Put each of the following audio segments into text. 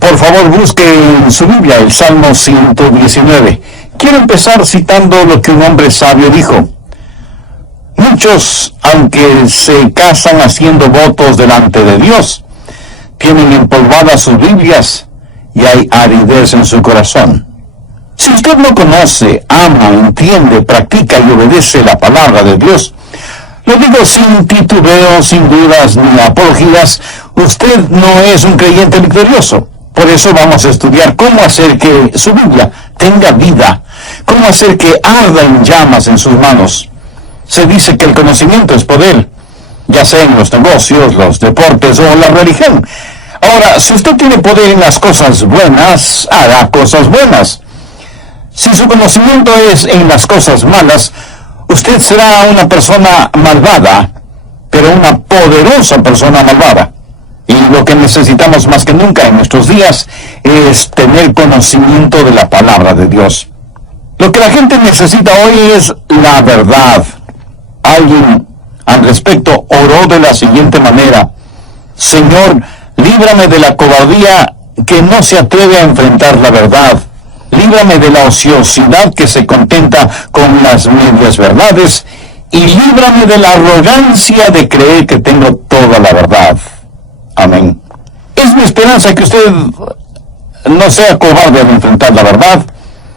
Por favor, busque en su Biblia el Salmo 119. Quiero empezar citando lo que un hombre sabio dijo. Muchos, aunque se casan haciendo votos delante de Dios, tienen empolvadas sus Biblias y hay aridez en su corazón. Si usted no conoce, ama, entiende, practica y obedece la palabra de Dios, lo digo sin titubeo, sin dudas ni apologías, usted no es un creyente victorioso. Por eso vamos a estudiar cómo hacer que su Biblia tenga vida, cómo hacer que arda en llamas en sus manos. Se dice que el conocimiento es poder, ya sea en los negocios, los deportes o la religión. Ahora, si usted tiene poder en las cosas buenas, hará cosas buenas. Si su conocimiento es en las cosas malas, usted será una persona malvada, pero una poderosa persona malvada. Y lo que necesitamos más que nunca en nuestros días es tener conocimiento de la palabra de Dios. Lo que la gente necesita hoy es la verdad. Alguien al respecto oró de la siguiente manera: Señor, líbrame de la cobardía que no se atreve a enfrentar la verdad. Líbrame de la ociosidad que se contenta con las medias verdades, y líbrame de la arrogancia de creer que tengo toda la verdad. Amén. Es mi esperanza que usted no sea cobarde al enfrentar la verdad,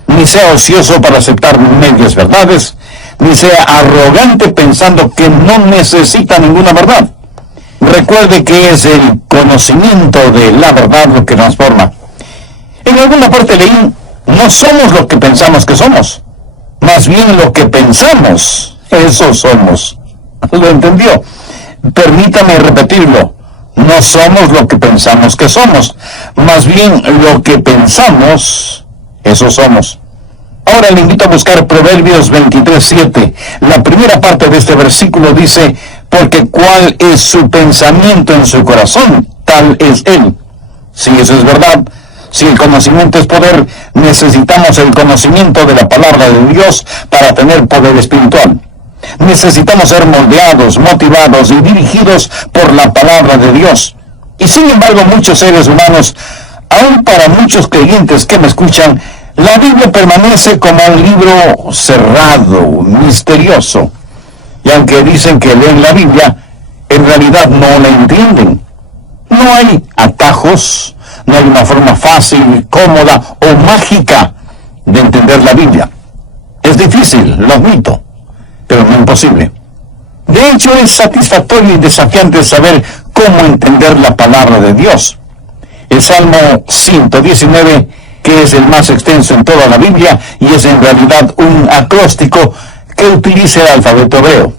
ni sea ocioso para aceptar medias verdades, ni sea arrogante pensando que no necesita ninguna verdad. Recuerde que es el conocimiento de la verdad lo que transforma. En alguna parte leí: no somos lo que pensamos que somos, más bien lo que pensamos, eso somos. ¿Lo entendió? Permítame repetirlo. No somos lo que pensamos que somos, más bien lo que pensamos, eso somos. Ahora le invito a buscar Proverbios 23:7. La primera parte de este versículo dice: porque cuál es su pensamiento en su corazón, tal es él. Si eso es verdad, si el conocimiento es poder, necesitamos el conocimiento de la palabra de Dios para tener poder espiritual. Necesitamos ser moldeados, motivados y dirigidos por la palabra de Dios. Y sin embargo, muchos seres humanos, aun para muchos creyentes que me escuchan, la Biblia permanece como un libro cerrado, misterioso. Y aunque dicen que leen la Biblia, en realidad no la entienden. No hay atajos, no hay una forma fácil, cómoda o mágica de entender la Biblia. Es difícil, lo admito, pero no imposible. De hecho, es satisfactorio y desafiante saber cómo entender la palabra de Dios. El Salmo 119, que es el más extenso en toda la Biblia, y es en realidad un acróstico que utiliza el alfabeto hebreo.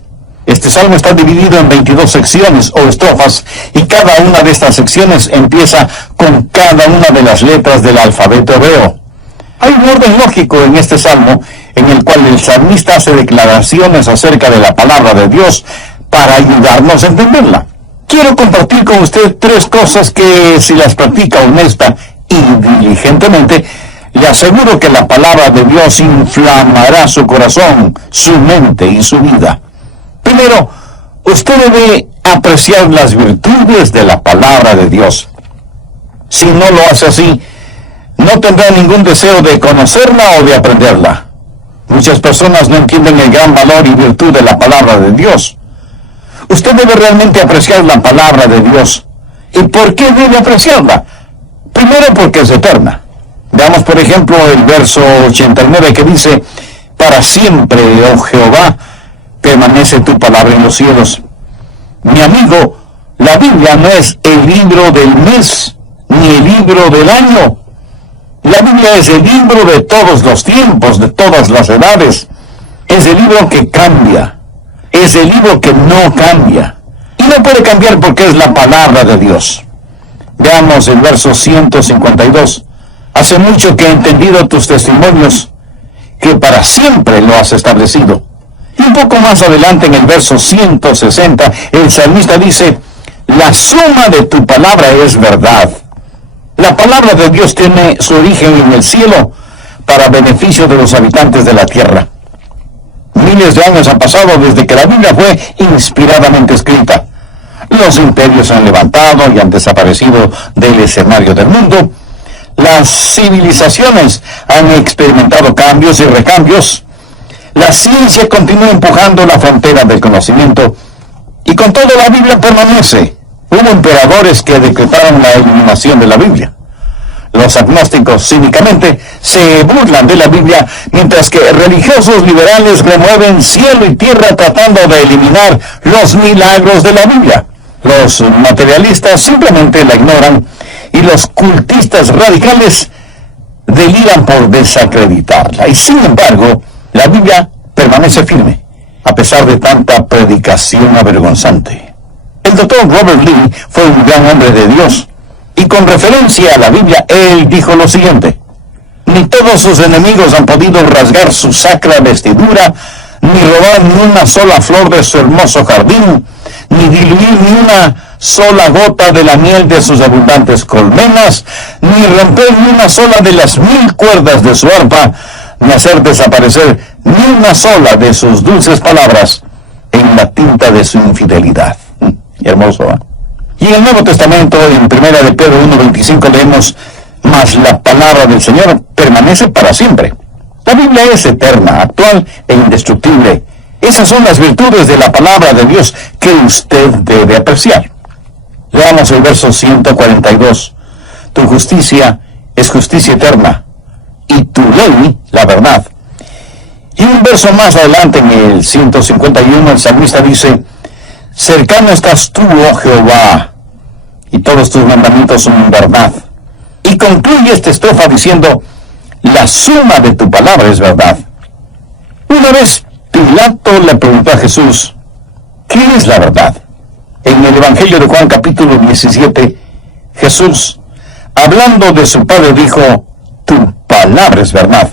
Este salmo está dividido en 22 secciones o estrofas, y cada una de estas secciones empieza con cada una de las letras del alfabeto hebreo. Hay un orden lógico en este salmo, en el cual el salmista hace declaraciones acerca de la palabra de Dios para ayudarnos a entenderla. Quiero compartir con usted 3 cosas que, si las practica honesta y diligentemente, le aseguro que la palabra de Dios inflamará su corazón, su mente y su vida. Primero, usted debe apreciar las virtudes de la palabra de Dios. Si no lo hace así, no tendrá ningún deseo de conocerla o de aprenderla. Muchas personas no entienden el gran valor y virtud de la palabra de Dios. Usted debe realmente apreciar la palabra de Dios. ¿Y por qué debe apreciarla? Primero, porque es eterna. Veamos, por ejemplo, el verso 89 que dice: para siempre, oh Jehová, permanece tu palabra en los cielos. Mi amigo, la Biblia no es el libro del mes, ni el libro del año. La Biblia es el libro de todos los tiempos, de todas las edades. Es el libro que cambia. Es el libro que no cambia. Y no puede cambiar porque es la palabra de Dios. Veamos el verso 152. Hace mucho que he entendido tus testimonios, que para siempre lo has establecido. Y un poco más adelante, en el verso 160, el salmista dice: la suma de tu palabra es verdad. La palabra de Dios tiene su origen en el cielo para beneficio de los habitantes de la tierra. Miles de años han pasado desde que la Biblia fue inspiradamente escrita. Los imperios se han levantado y han desaparecido del escenario del mundo, Las civilizaciones han experimentado cambios y recambios. La ciencia continúa empujando la frontera del conocimiento y con todo la Biblia permanece. Hubo emperadores que decretaron la eliminación de la Biblia. Los agnósticos cínicamente se burlan de la Biblia, mientras que religiosos liberales remueven cielo y tierra tratando de eliminar los milagros de la Biblia. Los materialistas simplemente la ignoran y los cultistas radicales deliran por desacreditarla. Y sin embargo, la Biblia permanece firme, a pesar de tanta predicación avergonzante. El doctor Robert Lee fue un gran hombre de Dios, y con referencia a la Biblia, él dijo lo siguiente: ni todos sus enemigos han podido rasgar su sacra vestidura, ni robar ni una sola flor de su hermoso jardín, ni diluir ni una sola gota de la miel de sus abundantes colmenas, ni romper ni una sola de las 1000 cuerdas de su arpa, ni hacer desaparecer ni una sola de sus dulces palabras en la tinta de su infidelidad. Hermoso, ¿eh? Y en el Nuevo Testamento, en 1 de Pedro 1:25, leemos: mas la palabra del Señor permanece para siempre. La Biblia es eterna, actual e indestructible. Esas son las virtudes de la palabra de Dios que usted debe apreciar. Leamos el verso 142. Tu justicia es justicia eterna, y tu ley la verdad. Y un verso más adelante, en el 151, el salmista dice: cercano estás tú, oh Jehová, y todos tus mandamientos son verdad. Y concluye esta estrofa diciendo: la suma de tu palabra es verdad. Una vez Pilato le preguntó a Jesús: ¿qué es la verdad? En el Evangelio de Juan capítulo 17, Jesús, hablando de su Padre, dijo: tu palabra es verdad.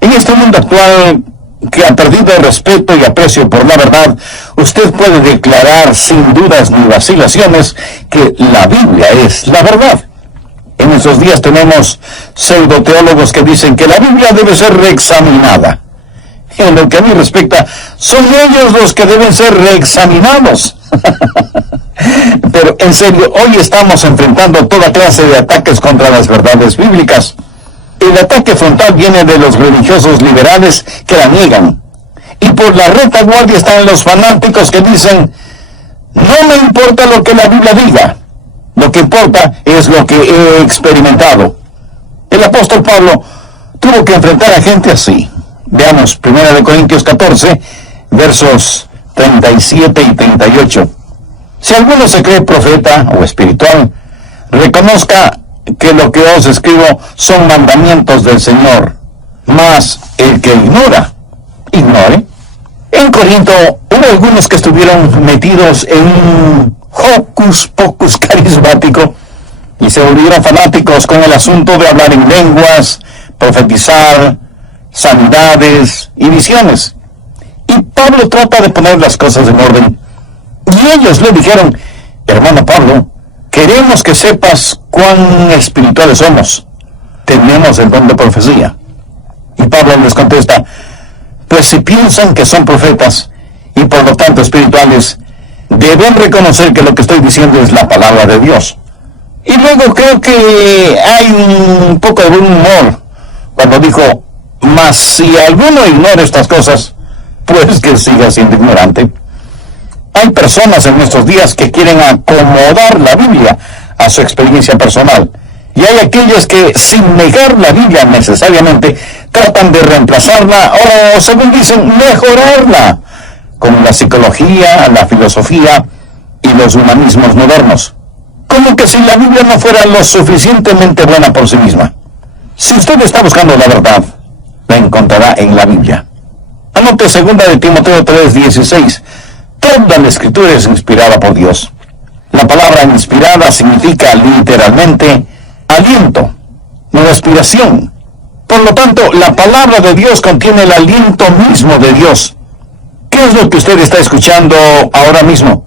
En este mundo actual, que ha perdido respeto y aprecio por la verdad, usted puede declarar sin dudas ni vacilaciones que la Biblia es la verdad. En esos días tenemos pseudoteólogos que dicen que la Biblia debe ser reexaminada. En lo que a mí respecta, son ellos los que deben ser reexaminados. Pero en serio, hoy estamos enfrentando toda clase de ataques contra las verdades bíblicas. El ataque frontal viene de los religiosos liberales que la niegan. Y por la retaguardia están los fanáticos que dicen: no me importa lo que la Biblia diga, lo que importa es lo que he experimentado. El apóstol Pablo tuvo que enfrentar a gente así. Veamos 1 Corintios 14, versos 37 y 38. Si alguno se cree profeta o espiritual, reconozca que lo que os escribo son mandamientos del Señor. Mas el que ignora, ignore. En Corinto hubo algunos que estuvieron metidos en un hocus pocus carismático y se volvieron fanáticos con el asunto de hablar en lenguas, profetizar, sanidades y visiones. Y Pablo trata de poner las cosas en orden. Y ellos le dijeron: hermano Pablo, queremos que sepas cuán espirituales somos. Tenemos el don de profecía. Y Pablo les contesta: pues si piensan que son profetas y por lo tanto espirituales, deben reconocer que lo que estoy diciendo es la palabra de Dios. Y luego creo que hay un poco de buen humor cuando dijo: mas si alguno ignora estas cosas, pues que siga siendo ignorante. Hay personas en nuestros días que quieren acomodar la Biblia a su experiencia personal. Y hay aquellos que, sin negar la Biblia necesariamente, tratan de reemplazarla o, según dicen, mejorarla con la psicología, la filosofía y los humanismos modernos. Como que si la Biblia no fuera lo suficientemente buena por sí misma. Si usted está buscando la verdad, la encontrará en la Biblia. Anote 2 de Timoteo 3:16. Toda la Escritura es inspirada por Dios. La palabra inspirada significa literalmente aliento, respiración. Por lo tanto, la palabra de Dios contiene el aliento mismo de Dios. ¿Qué es lo que usted está escuchando ahora mismo?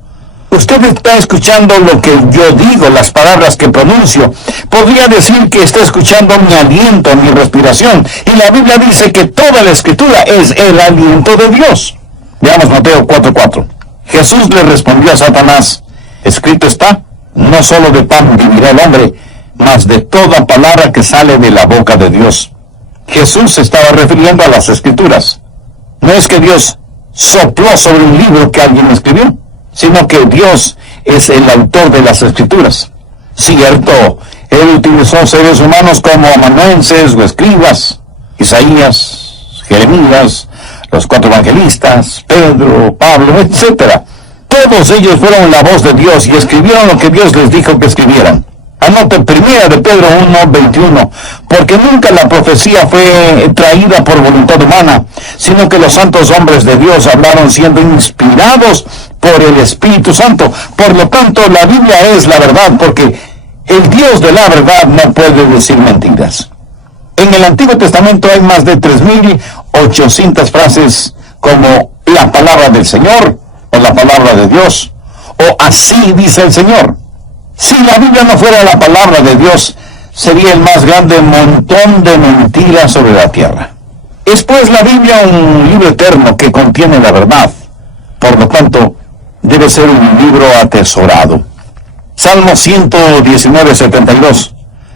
Usted está escuchando lo que yo digo, las palabras que pronuncio. Podría decir que está escuchando mi aliento, mi respiración. Y la Biblia dice que toda la Escritura es el aliento de Dios. Veamos Mateo 4:4. Jesús le respondió a Satanás: escrito está, no solo de pan vivirá el hombre, mas de toda palabra que sale de la boca de Dios. Jesús se estaba refiriendo a las Escrituras. No es que Dios sopló sobre un libro que alguien escribió, sino que Dios es el autor de las Escrituras. Cierto, Él utilizó seres humanos como amanuenses o escribas, Isaías, Jeremías, los 4 evangelistas, Pedro, Pablo, etc. Todos ellos fueron la voz de Dios y escribieron lo que Dios les dijo que escribieran. Anote 1 de Pedro 1:21, porque nunca la profecía fue traída por voluntad humana, sino que los santos hombres de Dios hablaron siendo inspirados por el Espíritu Santo. Por lo tanto, la Biblia es la verdad, porque el Dios de la verdad no puede decir mentiras. En el Antiguo Testamento hay más de 3.800 frases como la palabra del Señor, o la palabra de Dios, o así dice el Señor. Si la Biblia no fuera la palabra de Dios, sería el más grande montón de mentiras sobre la tierra. Es pues la Biblia un libro eterno que contiene la verdad. Por lo tanto, debe ser un libro atesorado. Salmo 119:72.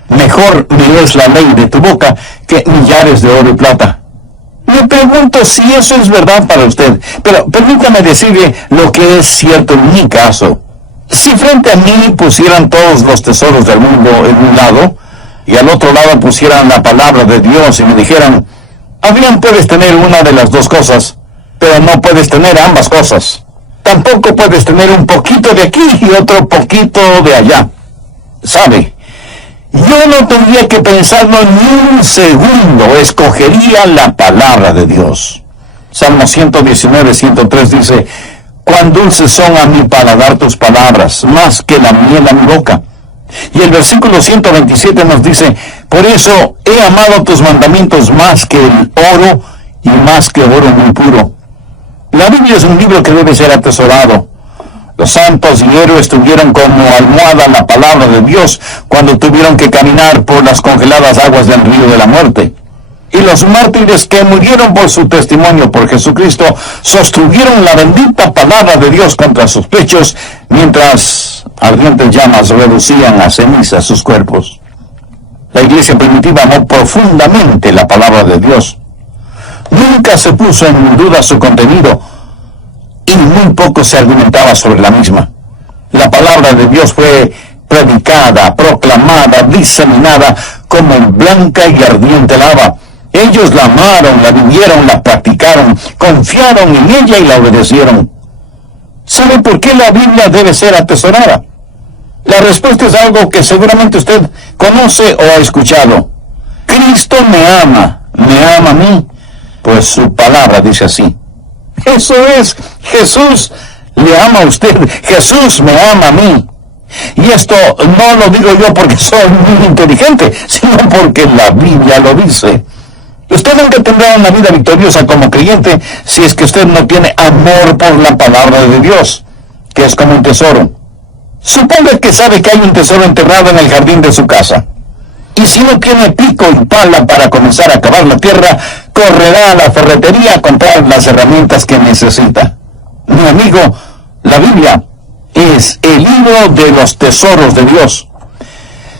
Mejor me es la ley de tu boca que millares de oro y plata. Me pregunto si eso es verdad para usted, pero permítame decirle lo que es cierto en mi caso. Si frente a mí pusieran todos los tesoros del mundo en un lado, y al otro lado pusieran la palabra de Dios y me dijeran, Adrián, puedes tener una de las dos cosas, pero no puedes tener ambas cosas. Tampoco puedes tener un poquito de aquí y otro poquito de allá. ¿Sabe? Yo no tendría que pensarlo ni un segundo, escogería la palabra de Dios. Salmo 119:103 dice, cuán dulces son a mi paladar tus palabras, más que la miel a mi boca. Y el versículo 127 nos dice, por eso he amado tus mandamientos más que el oro y más que oro muy puro. La Biblia es un libro que debe ser atesorado. Los santos y héroes tuvieron como almohada la palabra de Dios cuando tuvieron que caminar por las congeladas aguas del río de la muerte. Y los mártires que murieron por su testimonio por Jesucristo sostuvieron la bendita palabra de Dios contra sus pechos, mientras ardientes llamas reducían a cenizas sus cuerpos. La iglesia primitiva amó profundamente la palabra de Dios. Nunca se puso en duda su contenido, y muy poco se argumentaba sobre la misma. La palabra de Dios fue predicada, proclamada, diseminada como blanca y ardiente lava. Ellos la amaron, la vivieron, la practicaron, confiaron en ella y la obedecieron. ¿Sabe por qué la Biblia debe ser atesorada? La respuesta es algo que seguramente usted conoce o ha escuchado. Cristo me ama a mí, pues su palabra dice así. Eso es, Jesús le ama a usted, Jesús me ama a mí. Y esto no lo digo yo porque soy muy inteligente, sino porque la Biblia lo dice. Usted nunca tendrá una vida victoriosa como creyente si es que usted no tiene amor por la palabra de Dios, que es como un tesoro. Suponga que sabe que hay un tesoro enterrado en el jardín de su casa. Y si no tiene pico y pala para comenzar a cavar la tierra, correrá a la ferretería a comprar las herramientas que necesita. Mi amigo, la Biblia es el libro de los tesoros de Dios.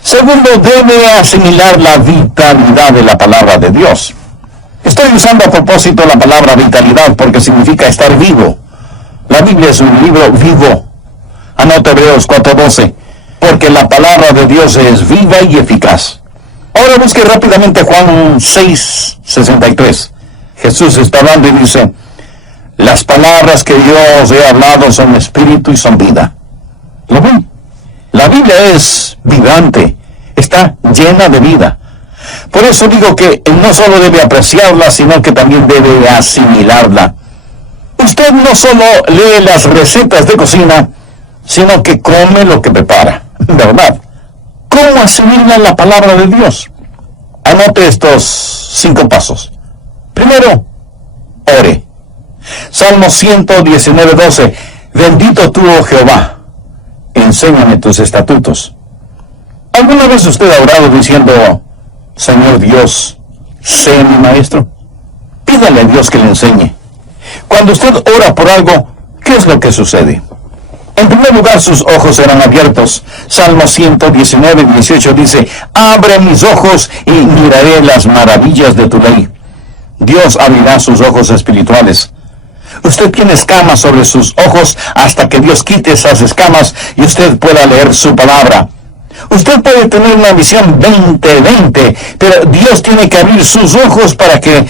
Segundo, debe asimilar la vitalidad de la palabra de Dios. Estoy usando a propósito la palabra vitalidad porque significa estar vivo. La Biblia es un libro vivo. Anote Hebreos 4:12, porque la palabra de Dios es viva y eficaz. Ahora busque rápidamente Juan 6:63. Jesús está hablando y dice, las palabras que yo os he hablado son espíritu y son vida. ¿Lo ven? La Biblia es vibrante, está llena de vida. Por eso digo que no solo debe apreciarla, sino que también debe asimilarla. Usted no solo lee las recetas de cocina, sino que come lo que prepara, ¿verdad? ¿Cómo asimilar la palabra de Dios? Anote estos 5 pasos. Primero, ore. Salmo 119:12. Bendito tú, oh Jehová, enséñame tus estatutos. ¿Alguna vez usted ha orado diciendo, Señor Dios, sé mi maestro? Pídale a Dios que le enseñe. Cuando usted ora por algo, ¿qué es lo que sucede? En primer lugar, sus ojos serán abiertos. Salmo 119, 18 dice, abre mis ojos y miraré las maravillas de tu ley. Dios abrirá sus ojos espirituales. Usted tiene escamas sobre sus ojos hasta que Dios quite esas escamas y usted pueda leer su palabra. Usted puede tener una visión 20-20, pero Dios tiene que abrir sus ojos para que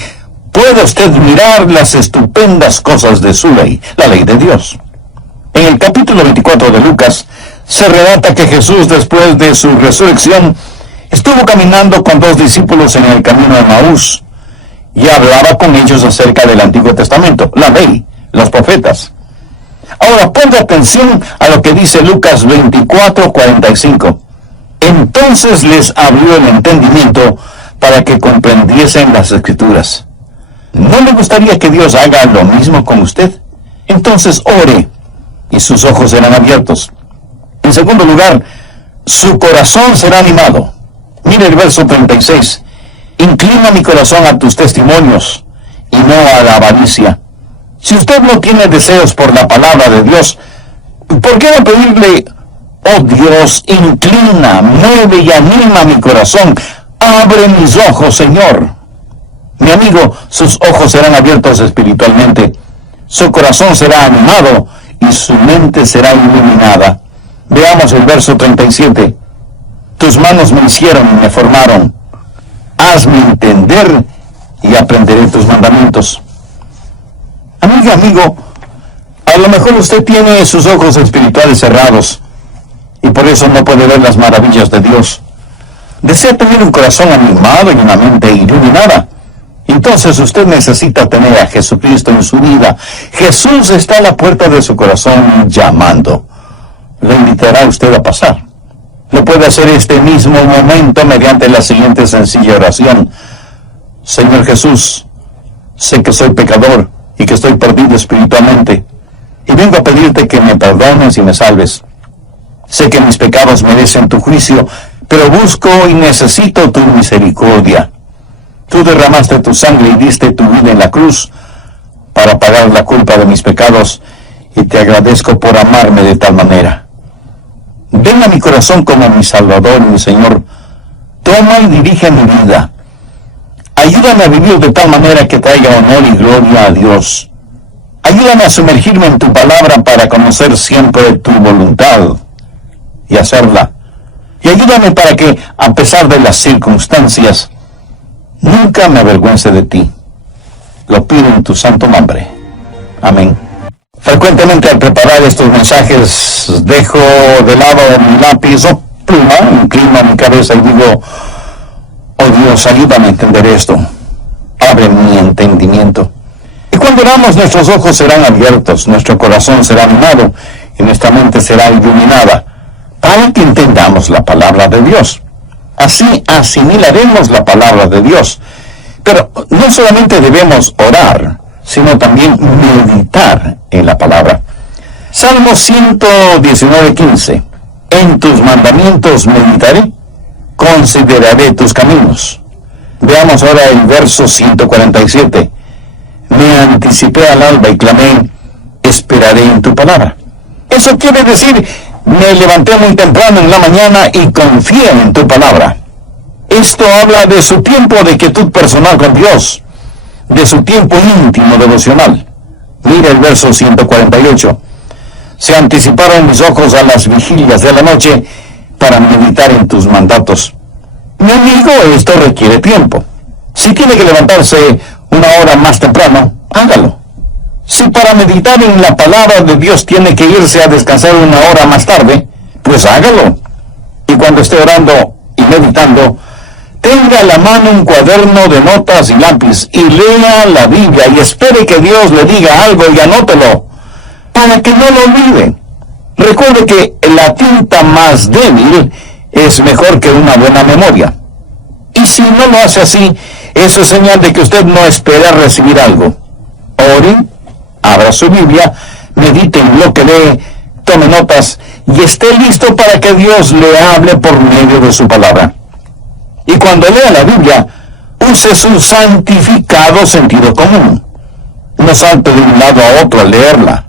pueda usted mirar las estupendas cosas de su ley, la ley de Dios. En el capítulo 24 de Lucas, se relata que Jesús, después de su resurrección, estuvo caminando con 2 discípulos en el camino de Maús, y hablaba con ellos acerca del Antiguo Testamento, la ley, los profetas. Ahora ponga atención a lo que dice Lucas 24:45. Entonces les abrió el entendimiento para que comprendiesen las Escrituras. ¿No le gustaría que Dios haga lo mismo con usted? Entonces ore, y sus ojos serán abiertos. En segundo lugar, su corazón será animado. Mire el verso 36. Inclina mi corazón a tus testimonios y no a la avaricia. Si usted no tiene deseos por la palabra de Dios, ¿por qué no pedirle, oh Dios, inclina, mueve y anima mi corazón? Abre mis ojos, Señor. Mi amigo, sus ojos serán abiertos espiritualmente, su corazón será animado y su mente será iluminada. Veamos el verso 37. Tus manos me hicieron y me formaron. Hazme entender y aprenderé tus mandamientos. Amigo, a lo mejor usted tiene sus ojos espirituales cerrados y por eso no puede ver las maravillas de Dios. Desea tener un corazón animado y una mente iluminada. Entonces usted necesita tener a Jesucristo en su vida. Jesús está a la puerta de su corazón llamando. Le invitará a usted a pasar. Lo puede hacer este mismo momento mediante la siguiente sencilla oración. Señor Jesús, sé que soy pecador y que estoy perdido espiritualmente, y vengo a pedirte que me perdones y me salves. Sé que mis pecados merecen tu juicio, pero busco y necesito tu misericordia. Tú derramaste tu sangre y diste tu vida en la cruz para pagar la culpa de mis pecados, y te agradezco por amarme de tal manera. Ven a mi corazón como mi Salvador y mi Señor. Toma y dirige mi vida. Ayúdame a vivir de tal manera que traiga honor y gloria a Dios. Ayúdame a sumergirme en tu palabra para conocer siempre tu voluntad y hacerla. Y ayúdame para que, a pesar de las circunstancias, nunca me avergüence de ti. Lo pido en tu santo nombre. Amén. Frecuentemente al preparar estos mensajes dejo de lado mi lápiz o pluma, inclino mi cabeza y digo, oh Dios, ayúdame a entender esto. Abre mi entendimiento. Y cuando oramos, nuestros ojos serán abiertos, nuestro corazón será animado y nuestra mente será iluminada para que entendamos la palabra de Dios. Así asimilaremos la palabra de Dios. Pero no solamente debemos orar, sino también meditar en la palabra. Salmo 119:15. En tus mandamientos meditaré, consideraré tus caminos. Veamos ahora el verso 147. Me anticipé al alba y clamé, esperaré en tu palabra. Eso quiere decir, me levanté muy temprano en la mañana y confié en tu palabra. Esto habla de su tiempo de quietud personal con Dios, de su tiempo íntimo devocional. Mira el verso 148. Se anticiparon mis ojos a las vigilias de la noche para meditar en tus mandatos. Mi amigo, esto requiere tiempo. Si tiene que levantarse una hora más temprano, hágalo. Si para meditar en la palabra de Dios tiene que irse a descansar una hora más tarde, pues hágalo. Y cuando esté orando y meditando, tenga a la mano un cuaderno de notas y lápiz y lea la Biblia y espere que Dios le diga algo y anótelo, para que no lo olvide. Recuerde que la tinta más débil es mejor que una buena memoria. Y si no lo hace así, eso es señal de que usted no espera recibir algo. Ore, abra su Biblia, medite en lo que lee, tome notas y esté listo para que Dios le hable por medio de su palabra. Y cuando lea la Biblia, use su santificado sentido común. No salte de un lado a otro al leerla.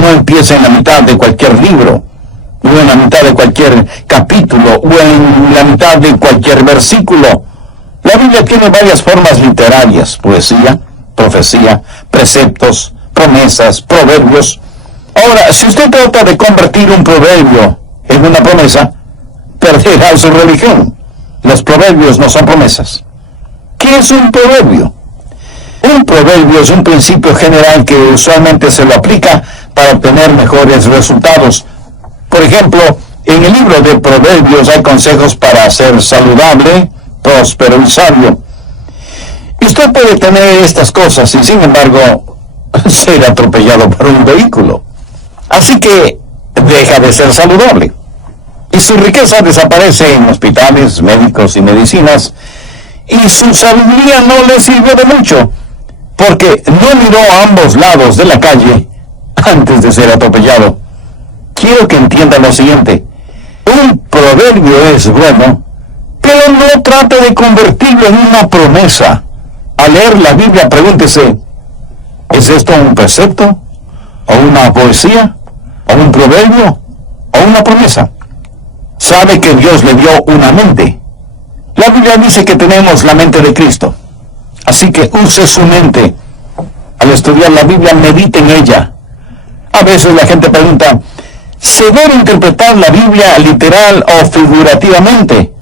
No empieza en la mitad de cualquier libro, o en la mitad de cualquier capítulo, o en la mitad de cualquier versículo. La Biblia tiene varias formas literarias: poesía, profecía, preceptos, promesas, proverbios. Ahora, si usted trata de convertir un proverbio en una promesa, perderá su religión. Los proverbios no son promesas. ¿Qué es un proverbio? Un proverbio es un principio general que usualmente se lo aplica para obtener mejores resultados. Por ejemplo, en el libro de Proverbios hay consejos para ser saludable, próspero y sabio. Y usted puede tener estas cosas y, sin embargo, ser atropellado por un vehículo. Así que deja de ser saludable. Y su riqueza desaparece en hospitales, médicos y medicinas. Y su sabiduría no le sirvió de mucho, porque no miró a ambos lados de la calle antes de ser atropellado. Quiero que entiendan lo siguiente: un proverbio es bueno, pero no trate de convertirlo en una promesa. Al leer la Biblia, pregúntese: ¿es esto un precepto? ¿O una poesía? ¿O un proverbio? ¿O una promesa? Sabe que Dios le dio una mente. La Biblia dice que tenemos la mente de Cristo. Así que use su mente. Al estudiar la Biblia, medite en ella. A veces la gente pregunta: ¿se debe interpretar la Biblia literal o figurativamente?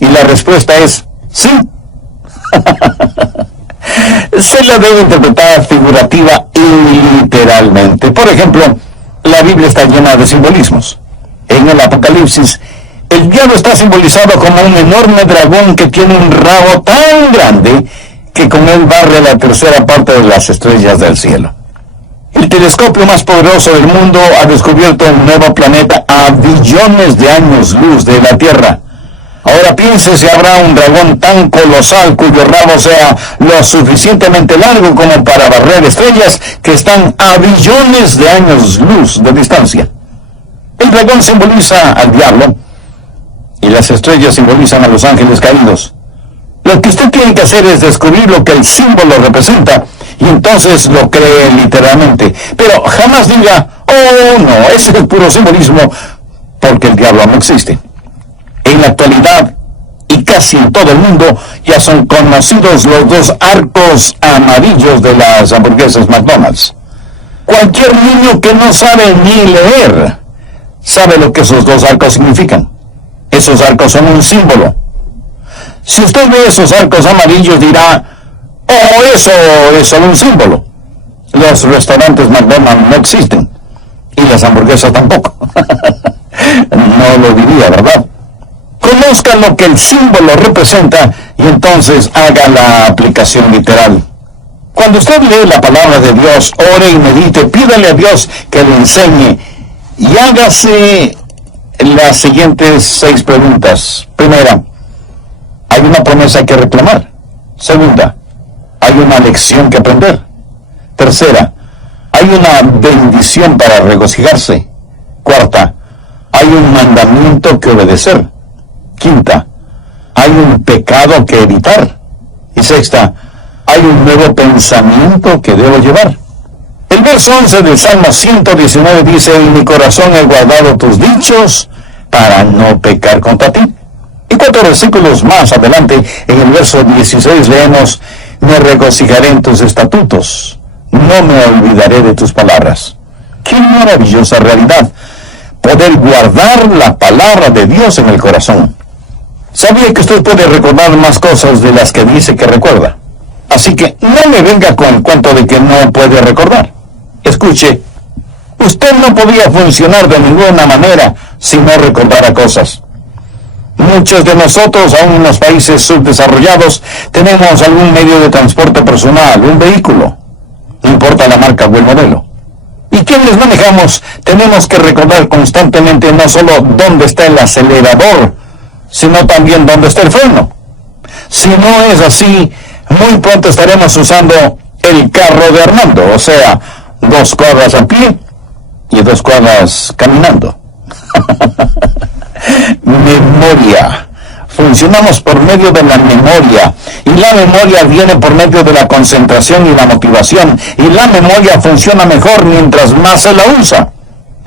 Y la respuesta es sí. Se la debe interpretar figurativa y literalmente. Por ejemplo, la Biblia está llena de simbolismos. En el Apocalipsis, el diablo está simbolizado como un enorme dragón que tiene un rabo tan grande que con él barre la tercera parte de las estrellas del cielo. El telescopio más poderoso del mundo ha descubierto un nuevo planeta a billones de años luz de la Tierra. Ahora piense si habrá un dragón tan colosal cuyo rabo sea lo suficientemente largo como para barrer estrellas que están a billones de años luz de distancia. El dragón simboliza al diablo y las estrellas simbolizan a los ángeles caídos. Lo que usted tiene que hacer es descubrir lo que el símbolo representa y entonces lo cree literalmente. Pero jamás diga: oh no, ese es puro simbolismo, porque el diablo no existe. En la actualidad, y casi en todo el mundo, ya son conocidos los dos arcos amarillos de las hamburguesas McDonald's. Cualquier niño que no sabe ni leer sabe lo que esos dos arcos significan. Esos arcos son un símbolo. Si usted ve esos arcos amarillos, dirá: oh, eso es solo un símbolo. Los restaurantes McDonald's no existen, y las hamburguesas tampoco. No lo diría, ¿verdad? Conozca lo que el símbolo representa y entonces haga la aplicación literal. Cuando usted lee la palabra de Dios, ore y medite, pídale a Dios que le enseñe y hágase las siguientes 6 preguntas. Primera: ¿hay una promesa que reclamar? Segunda: ¿hay una lección que aprender? Tercera: ¿hay una bendición para regocijarse? Cuarta: ¿hay un mandamiento que obedecer? Quinta: ¿hay un pecado que evitar? Y sexta: ¿hay un nuevo pensamiento que debo llevar? El verso 11 del Salmo 119 dice: en mi corazón he guardado tus dichos para no pecar contra ti. Y 4 versículos más adelante, en el verso 16 leemos: me regocijaré en tus estatutos, no me olvidaré de tus palabras. ¡Qué maravillosa realidad! Poder guardar la palabra de Dios en el corazón. ¿Sabía que usted puede recordar más cosas de las que dice que recuerda? Así que no me venga con el cuento de que no puede recordar. Escuche, usted no podría funcionar de ninguna manera si no recordara cosas. Muchos de nosotros, aún en los países subdesarrollados, tenemos algún medio de transporte personal, un vehículo, no importa la marca o el modelo. Y quienes manejamos tenemos que recordar constantemente no solo dónde está el acelerador, sino también dónde está el freno. Si no es así, muy pronto estaremos usando el carro de Armando, o sea, 2 cuadras a pie y 2 cuadras caminando. Memoria. funcionamos por medio de la memoria, y la memoria viene por medio de la concentración y la motivación, y la memoria funciona mejor mientras más se la usa.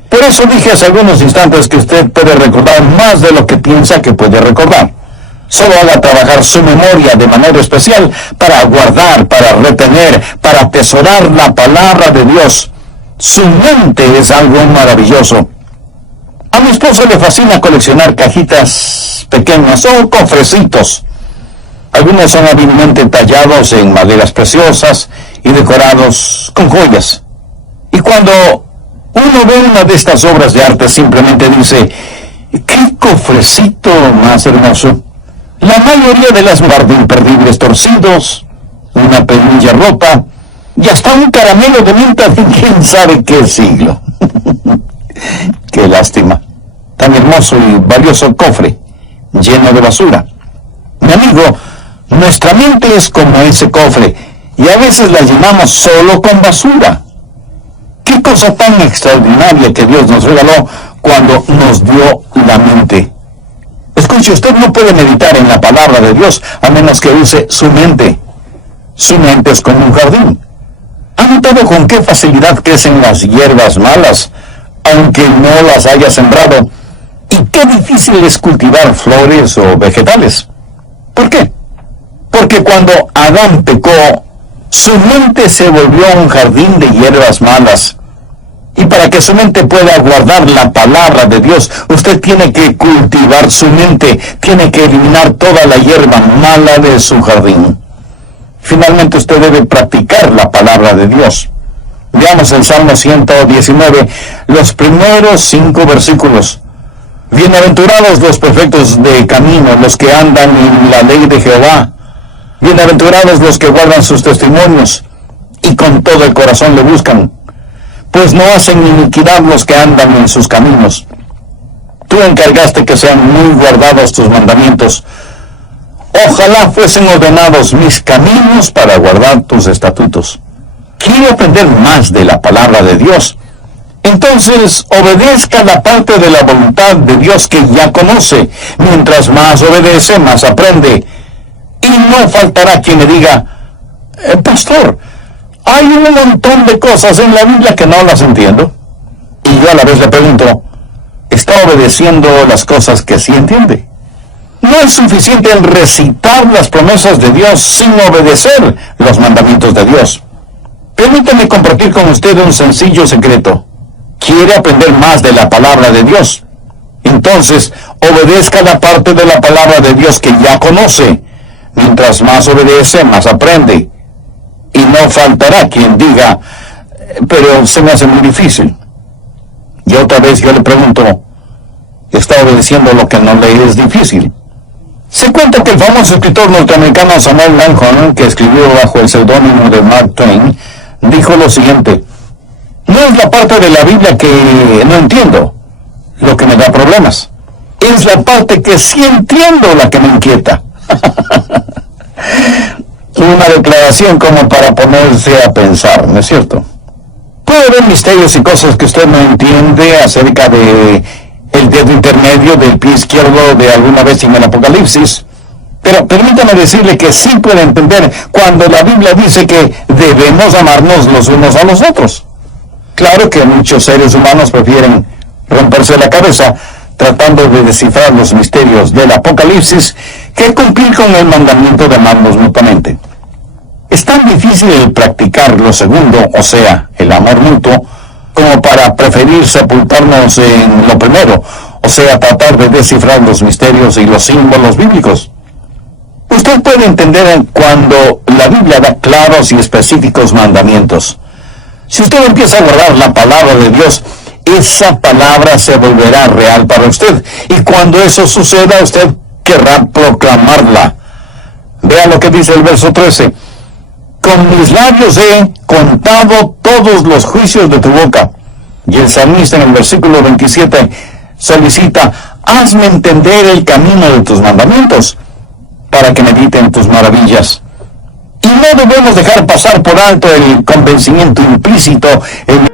Por eso dije hace algunos instantes que usted puede recordar más de lo que piensa que puede recordar. Solo haga trabajar su memoria de manera especial para guardar, para retener, para atesorar la palabra de Dios. Su mente es algo maravilloso. A mi esposo le fascina coleccionar cajitas pequeñas o cofrecitos. Algunos son hábilmente tallados en maderas preciosas y decorados con joyas. Y cuando uno ve una de estas obras de arte, simplemente dice, ¡qué cofrecito más hermoso! La mayoría de las guarda imperdibles torcidos, una penilla rota y hasta un caramelo de menta de quién sabe qué siglo. ¡Qué lástima! Tan hermoso y valioso cofre, lleno de basura. Mi amigo, nuestra mente es como ese cofre, y a veces la llenamos solo con basura. ¡Qué cosa tan extraordinaria que Dios nos regaló cuando nos dio la mente! Escuche, usted no puede meditar en la palabra de Dios a menos que use su mente. Su mente es como un jardín. ¿Ha notado con qué facilidad crecen las hierbas malas, aunque no las haya sembrado? ¿Y qué difícil es cultivar flores o vegetales? ¿Por qué? Porque cuando Adán pecó, su mente se volvió un jardín de hierbas malas. Y para que su mente pueda guardar la palabra de Dios, usted tiene que cultivar su mente, tiene que eliminar toda la hierba mala de su jardín. Finalmente usted debe practicar la palabra de Dios. Veamos el Salmo 119, los primeros 5 versículos. Bienaventurados los perfectos de camino, los que andan en la ley de Jehová. Bienaventurados los que guardan sus testimonios y con todo el corazón le buscan. Pues no hacen iniquidad los que andan en sus caminos. Tú encargaste que sean muy guardados tus mandamientos. Ojalá fuesen ordenados mis caminos para guardar tus estatutos. ¿Quiere aprender más de la palabra de Dios? Entonces obedezca la parte de la voluntad de Dios que ya conoce. Mientras más obedece, más aprende. Y no faltará quien le diga, pastor, hay un montón de cosas en la Biblia que no las entiendo. Y yo a la vez le pregunto, ¿está obedeciendo las cosas que sí entiende? No es suficiente el recitar las promesas de Dios sin obedecer los mandamientos de Dios. Permítame compartir con usted un sencillo secreto. ¿Quiere aprender más de la palabra de Dios? Entonces, obedezca la parte de la palabra de Dios que ya conoce. Mientras más obedece, más aprende. Y no faltará quien diga, pero se me hace muy difícil. Y otra vez yo le pregunto, ¿está obedeciendo lo que no le es difícil? Se cuenta que el famoso escritor norteamericano Samuel Langhorne, que escribió bajo el seudónimo de Mark Twain, dijo lo siguiente, no es la parte de la Biblia que no entiendo lo que me da problemas, es la parte que sí entiendo la que me inquieta. Una declaración como para ponerse a pensar, ¿no es cierto? Puede haber misterios y cosas que usted no entiende acerca de el dedo intermedio del pie izquierdo de alguna vez en el Apocalipsis, pero permítame decirle que sí puede entender cuando la Biblia dice que debemos amarnos los unos a los otros. Claro que muchos seres humanos prefieren romperse la cabeza tratando de descifrar los misterios del Apocalipsis que cumplir con el mandamiento de amarnos mutuamente. Es tan difícil el practicar lo segundo, o sea, el amor mutuo, como para preferir sepultarnos en lo primero, o sea, tratar de descifrar los misterios y los símbolos bíblicos. Usted puede entender cuando la Biblia da claros y específicos mandamientos. Si usted empieza a guardar la palabra de Dios, esa palabra se volverá real para usted. Y cuando eso suceda, usted querrá proclamarla. Vea lo que dice el verso 13. Con mis labios he contado todos los juicios de tu boca. Y el salmista en el versículo 27 solicita, hazme entender el camino de tus mandamientos, para que medite en tus maravillas. Y no debemos dejar pasar por alto el convencimiento implícito en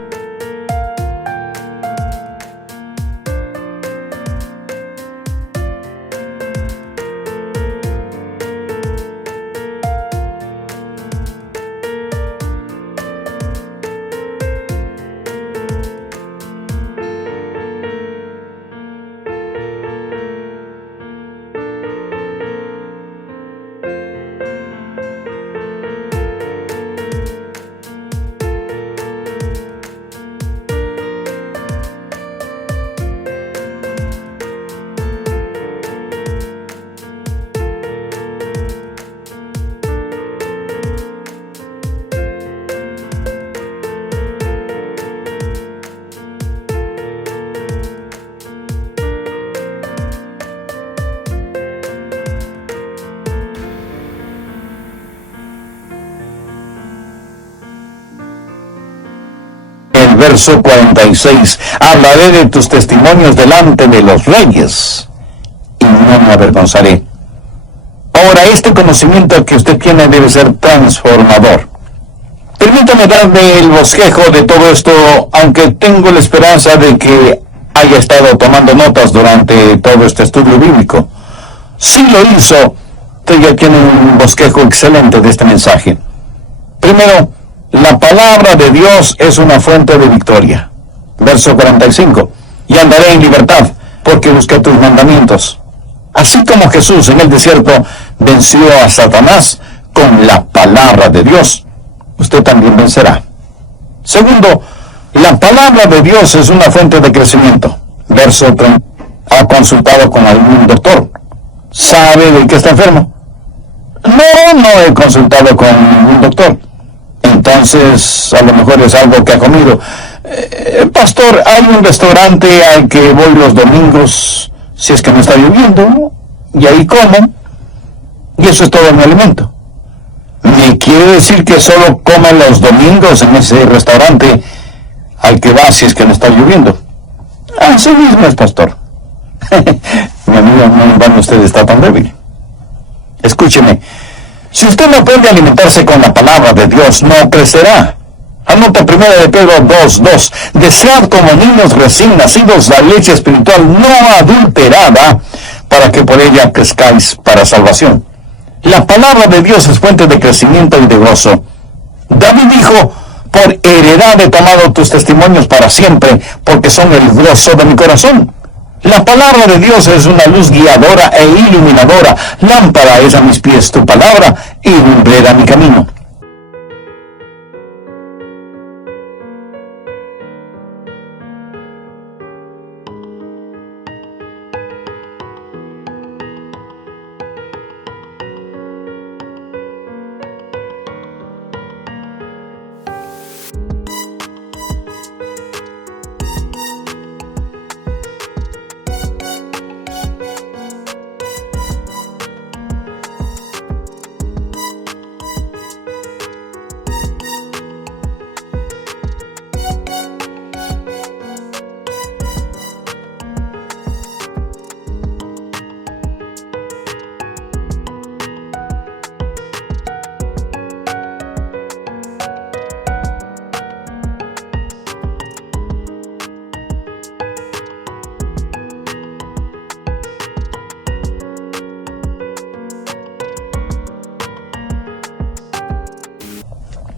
el verso 46. Hablaré de tus testimonios delante de los reyes y no me avergonzaré. Ahora, este conocimiento que usted tiene debe ser transformador. Permítame darle el bosquejo de todo esto, aunque tengo la esperanza de que haya estado tomando notas durante todo este estudio bíblico. Si lo hizo, usted ya tiene un bosquejo excelente de este mensaje. Primero, la palabra de Dios es una fuente de victoria. Verso 45. Y andaré en libertad, porque busqué tus mandamientos. Así como Jesús en el desierto venció a Satanás con la palabra de Dios, usted también vencerá. Segundo, la palabra de Dios es una fuente de crecimiento. Verso 30. ¿Ha consultado con algún doctor? ¿Sabe de qué está enfermo? No he consultado con ningún doctor. Entonces, a lo mejor es algo que ha comido. Pastor, hay un restaurante al que voy los domingos, si es que no está lloviendo, y ahí como, y eso es todo mi alimento. ¿Me quiere decir que solo come los domingos en ese restaurante al que va si es que no está lloviendo? Así mismo es, pastor. Mi amigo, no en vano usted está tan débil. Escúcheme, si usted no aprende a alimentarse con la palabra de Dios, no crecerá. Anota 1 de Pedro 2:2. Desead como niños recién nacidos la leche espiritual no adulterada, para que por ella crezcáis para salvación. La palabra de Dios es fuente de crecimiento y de gozo. David dijo: por heredad he tomado tus testimonios para siempre, porque son el gozo de mi corazón. La palabra de Dios es una luz guiadora e iluminadora. Lámpara es a mis pies tu palabra y lumbrera mi camino.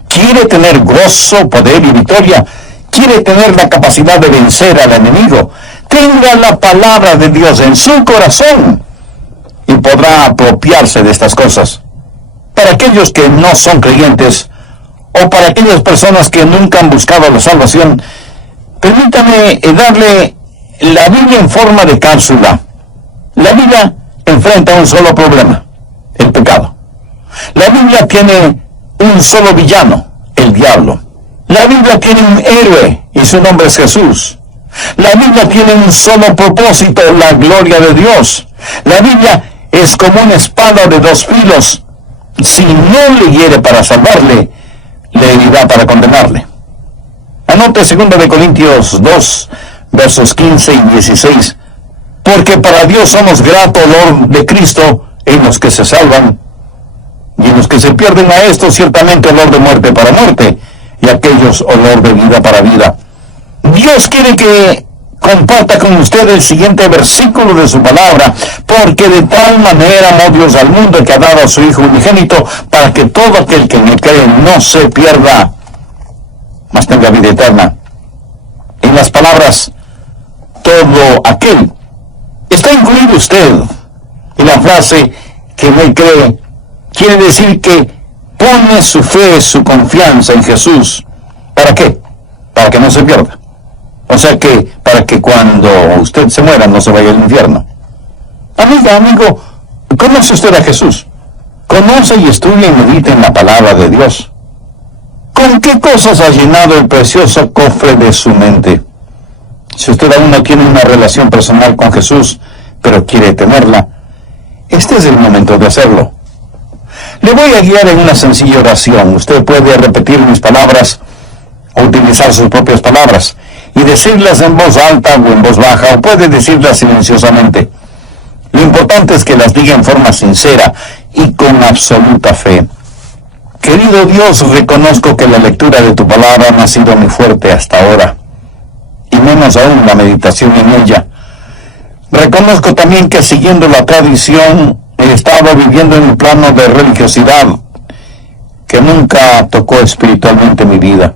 Quiere tener gozo, poder y victoria. Quiere tener la capacidad de vencer al enemigo. Tenga la palabra de Dios en su corazón y podrá apropiarse de estas cosas. Para aquellos que no son creyentes o para aquellas personas que nunca han buscado la salvación, permítame darle la Biblia en forma de cápsula. La Biblia enfrenta un solo problema: el pecado. La Biblia tiene un solo villano: el diablo. La Biblia tiene un héroe y su nombre es Jesús. La Biblia tiene un solo propósito: la gloria de Dios. La Biblia es como una espada de dos filos. Si no le hiere para salvarle, le herirá para condenarle. Anote 2 Corintios 2, versos 15 y 16. Porque para Dios somos grato olor de Cristo en los que se salvan, y en los que se pierden a estos ciertamente olor de muerte para muerte, y aquellos olor de vida para vida. Dios quiere que comparta con usted el siguiente versículo de su palabra: porque de tal manera amó Dios al mundo que ha dado a su Hijo unigénito, para que todo aquel que en él cree no se pierda, mas tenga vida eterna. En las palabras todo aquel está incluido usted. Y la frase que en él cree quiere decir que pone su fe, su confianza en Jesús. ¿Para qué? Para que no se pierda. O sea que, para que cuando usted se muera no se vaya al infierno. Amiga, amigo, ¿conoce usted a Jesús? ¿Conoce y estudia y medita en la palabra de Dios? ¿Con qué cosas ha llenado el precioso cofre de su mente? Si usted aún no tiene una relación personal con Jesús, pero quiere tenerla, este es el momento de hacerlo. Le voy a guiar en una sencilla oración. Usted puede repetir mis palabras o utilizar sus propias palabras y decirlas en voz alta o en voz baja, o puede decirlas silenciosamente. Lo importante es que las diga en forma sincera y con absoluta fe. Querido Dios, reconozco que la lectura de tu palabra no ha sido muy fuerte hasta ahora, y menos aún la meditación en ella. Reconozco también que siguiendo la tradición he estado viviendo en un plano de religiosidad que nunca tocó espiritualmente mi vida.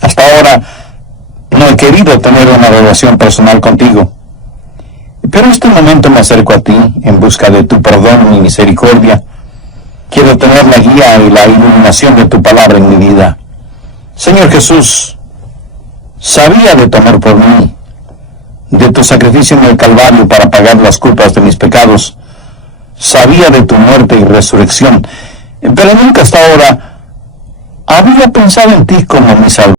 Hasta ahora no he querido tener una relación personal contigo. Pero en este momento me acerco a ti en busca de tu perdón y misericordia. Quiero tener la guía y la iluminación de tu palabra en mi vida. Señor Jesús, sabía de tu amor por mí, de tu sacrificio en el Calvario para pagar las culpas de mis pecados. Sabía de tu muerte y resurrección, pero nunca hasta ahora había pensado en ti como mi Salvador.